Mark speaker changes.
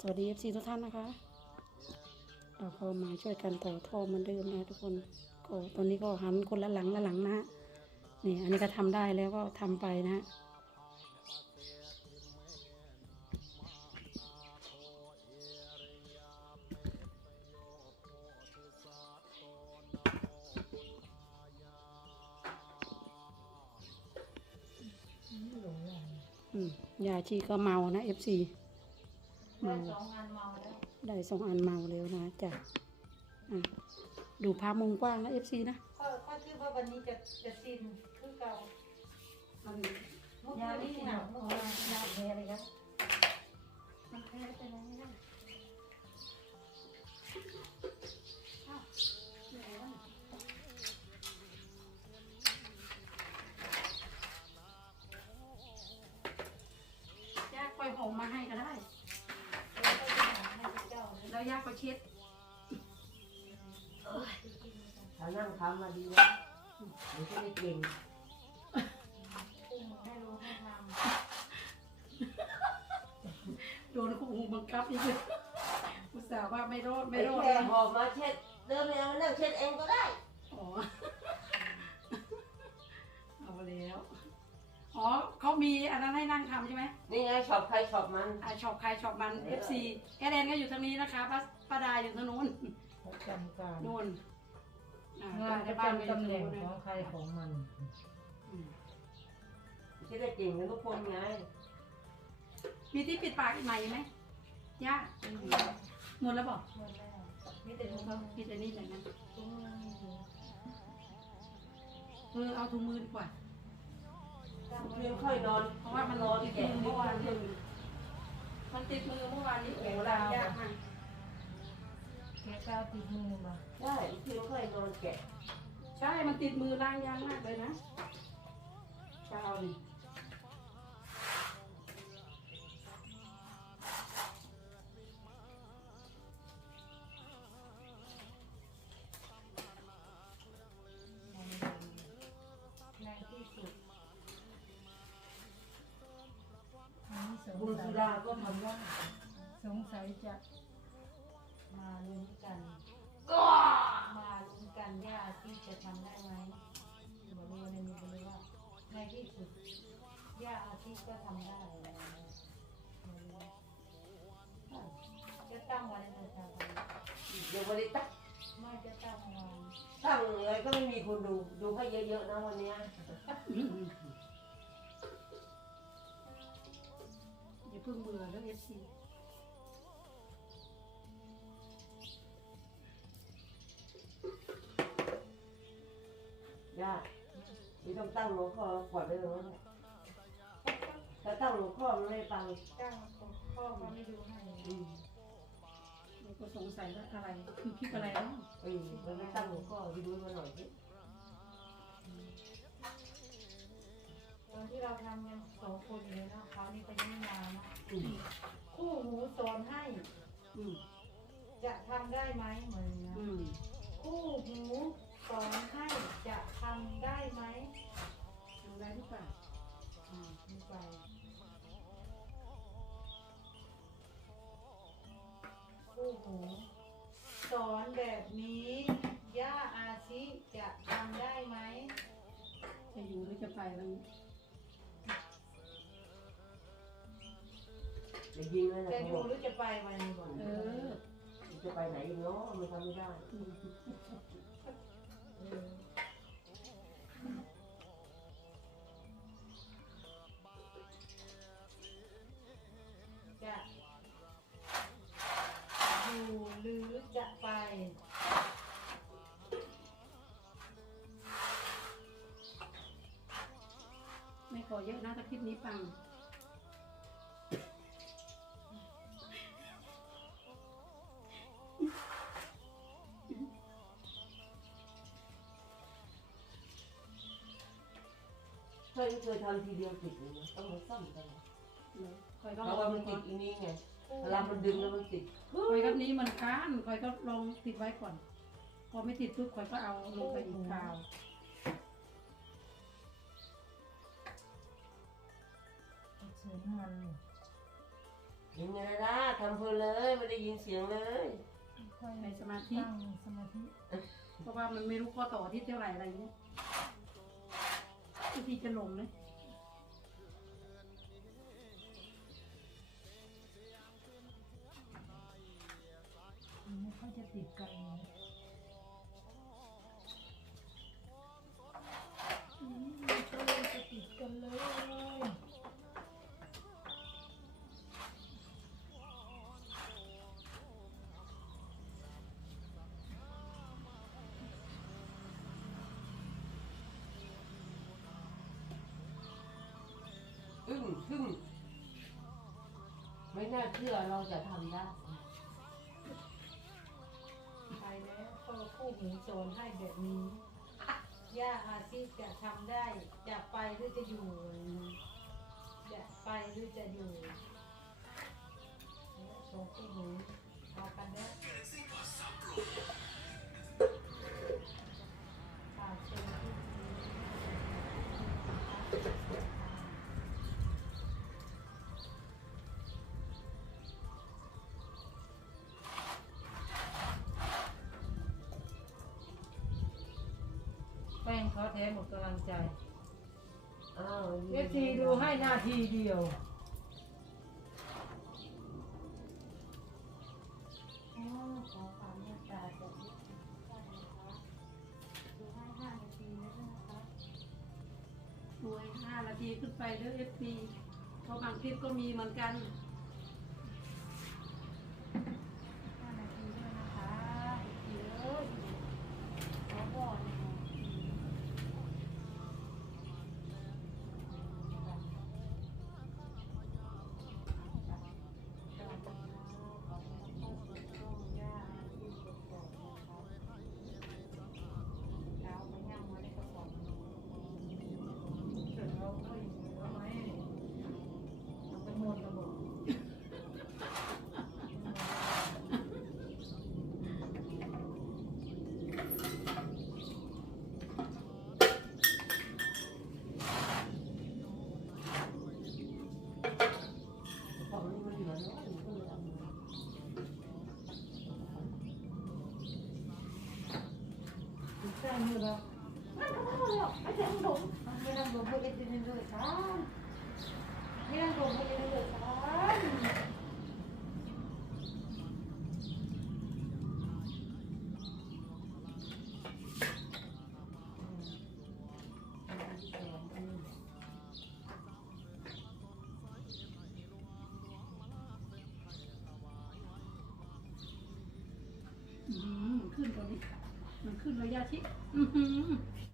Speaker 1: สวัสดี FC ทุกท่านนะคะเราก็มาช่วยกันต่อท่อเหมือนเดิมนะทุกคนก็ตอนนี้ก็หันคนละหลังละหลังนะนี่อันนี้ก็ทำได้แล้วก็ทำไปนะฮะอืมยาชีก็เมานะ FC เมา
Speaker 2: สองอันเมาแล้ว
Speaker 1: ได้สองอันเมาแล้วนะจ้ะอะดูภาพมุมกว้างนะ FC นะ
Speaker 2: ก็ก็คิดว่าวันนี้จะจะซินคือเก่า
Speaker 1: มัน
Speaker 2: ยานี่หนักเมื่อวานยาแพ้เลยครับ
Speaker 1: มันแพ้ไปไหนไม่ได้
Speaker 2: เจ้าเลย
Speaker 1: แล้วยากก็เช็ด
Speaker 3: เขานั่งทำมาดีแล้วเดี๋ยวจะได้เก่ง
Speaker 2: ซึ่งให้รู้ให้ท
Speaker 1: โดนคู่หูบังคับอีกเลยอุตส่าห์ว่าไม่รอดไม่
Speaker 3: ไอ้
Speaker 1: รอด
Speaker 3: แค่หอบมาเช็ดเดินไปเอามานั่งเช็ดเองก็ได้
Speaker 1: อ๋อเอาแล้ว อ๋อเขามีอันนั้นให้นั่งทำใช่ไหม
Speaker 3: นี่ไงชอบใครชอบมัน
Speaker 1: อ่าช็อปใครช็อปมัน FC แอดแอนก็อยู่ทางนี้นะคะป้าป้าดาอยู่ทางนู้น
Speaker 4: ประจำการ
Speaker 1: นู่นอ่
Speaker 4: งานประ
Speaker 1: ป้ด
Speaker 4: จำตำแหน่ง
Speaker 1: อยู่
Speaker 4: ข
Speaker 1: ทา
Speaker 4: องใครของมัน
Speaker 1: อืม
Speaker 3: จะได้เก่งกันทุกคนไง
Speaker 1: มีที่ปิดปากอีกไหมไหมย่าหมดแล้วบอกำ
Speaker 2: หมดแล้วมีแต่ถุง
Speaker 1: เขาปิดอันนี้อย่างนั้น
Speaker 2: ถุงมือมีอยู่
Speaker 1: เออเอาถุงมือดีกว่า
Speaker 2: ตั้ง ไว้
Speaker 3: เพียงค่อยนอน
Speaker 1: เพราะว่ามัน
Speaker 3: นอน
Speaker 1: ติด
Speaker 3: แกะ
Speaker 1: มือ
Speaker 3: เมื่
Speaker 1: เมื่
Speaker 3: อวา
Speaker 1: นนี้มันติดมือเมื่อวานนี้โอ้โหลายากมาก
Speaker 4: แกกาวติดมือมา
Speaker 3: ใช่เพียงค่อยนอนแกะ
Speaker 1: ใช่ มันติดมือล้างยากมากเลยนะกาวนี่
Speaker 3: ก็ทำได้
Speaker 4: สงสัยจะ
Speaker 2: มาลุ้นกัน มาลุ้นกันย่าที่จะทำได้ไหมบอกเลยในนี้เลยว่าในที่สุดย่าอาทิตย์ก็ทำได้แล้วจะตั้งวันเลยค่ะ
Speaker 3: เดี๋ยววันนี้ตั้ง
Speaker 2: ไม่จะตั้งวัน
Speaker 3: ตั้งอะไรก็ไม่มีคนดู ดูให้เยอะๆนะวันเนี้
Speaker 1: เพิ่งเบื่อแล้วเอฟซี
Speaker 3: ญาตินี่ต้องตั้งหลวงพ่อก่อนเลยนะถ้าตั้งหลวงพ่อมันไม่ฟัง
Speaker 2: ตั้งข้อมาไม่ดูให้
Speaker 3: อืม
Speaker 1: เดี๋ยวก็สงสัยว่าอะไรคือคลิปอะไรเนาะ
Speaker 3: เออมันไม่ตั้งหลวงพ่อไปดูมาหน่อยสิ
Speaker 2: อนที่เราทำกันสองคนอยู่เลยนะเขานี่ก็ยังไม่มานะ
Speaker 3: อืม
Speaker 2: คู่หูสอนให้
Speaker 1: อืม
Speaker 2: จะทำได้ไหมเหมือนนะ
Speaker 1: อืม
Speaker 2: คู่หูสอนให้จะทำได้ไหม
Speaker 1: ทำได้หรือเปล่า
Speaker 2: อ่ามีไปคู่หูสอนแบบนี้ย่าอาชิจะทำได้ไหม
Speaker 1: จะอยู่หรือจะไปแล้วเนี่ย
Speaker 3: จะยิงเลยนะ
Speaker 2: จะอ
Speaker 3: เขาบ
Speaker 2: ยู่
Speaker 3: อก
Speaker 2: หรือจะไปวันนี้ก่อน
Speaker 1: เออ
Speaker 3: จะไปไหนอีกเนาะมันทำไม่ได้
Speaker 1: อืม
Speaker 2: เออจะอยู่หรือจะไป
Speaker 1: ไม่ขอเยอะนะถ้าคลิปนี้ฟัง
Speaker 3: ยเคยทำทีเดียวติดเลยนะต้องมาซ่อมกัน
Speaker 1: เดี๋ยวคอยก็
Speaker 3: เพ
Speaker 1: ล
Speaker 3: ราะ
Speaker 1: อ
Speaker 3: ว่างมัน
Speaker 1: ก่
Speaker 3: ติ
Speaker 1: อ
Speaker 3: ด
Speaker 1: น
Speaker 3: อีนี้ไงเวลามันดึงแล้วมันติด
Speaker 1: คอยกับนี้มันก้านคอยก็ลองติดไว้ก่อน พอไม่ติดปุ๊บคอยก็เอาลงไปอีกคราว
Speaker 4: เชิญมัน
Speaker 3: ยิงไงล่ะทำเพลินเลยไม่ได้ยินเสียงเลย
Speaker 4: ค่อย
Speaker 1: ในสมาธิ
Speaker 4: ตั้งสมาธิ
Speaker 1: เพราะว่ามันไม่รู้ข้อต่อที่เท่าไหร่อะไรเงี้ย บางทีจะหลงเลย
Speaker 4: มันไม่ค่อยจะติดกันเลยอืึ่
Speaker 3: งไม่น่าเชื่อเราจะทำได้
Speaker 2: ไปแล้วก็คู่หูสอนให้แบบนี้ย่าอาชีพจะทำได้ จะไปหรือจะอยู่ จะไปหรือจะอยู่แล้วสองคู่หูเอากันแล้
Speaker 4: แป้งเขาแท้หมดกำลังใจ
Speaker 3: อ้าว
Speaker 4: เอฟซีดูให้นาทีเดียว
Speaker 2: อ๋อขอความเมตตาจากทุกท่านนะคะดูให้ห้านาทีแล้วนะคะ
Speaker 1: รวยห้านาทีขึ้นไปเด้อเอฟซีเพราะบางคลิปก็มีเหมือนกัน
Speaker 2: ห้านาทีด้วยนะคะเยอะขอบอกนะคะสวัสดีค่ะขอต้อนรับเข้าสู่ช่องย่าที่กดกดนะคะเช้าไปย่างมาได้กระป๋อง
Speaker 4: เสร็จแล้วก็อีกแล้วไหมเอาไปหมดระบบ
Speaker 3: ของนี้มันเหลือน้อยมันก็เลยเอามา
Speaker 4: ใช่มือแล้ว
Speaker 2: ไม่ต้องหลงไม่ต้องหลงไม่ต้องหลงไม่ต้องหลงค่ะไม่ต้องหลงไม่ต้องหลงค่ะ
Speaker 1: อือหือมัน ขึ้นตอนนี้ มันขึ้นระยะที่อือหือ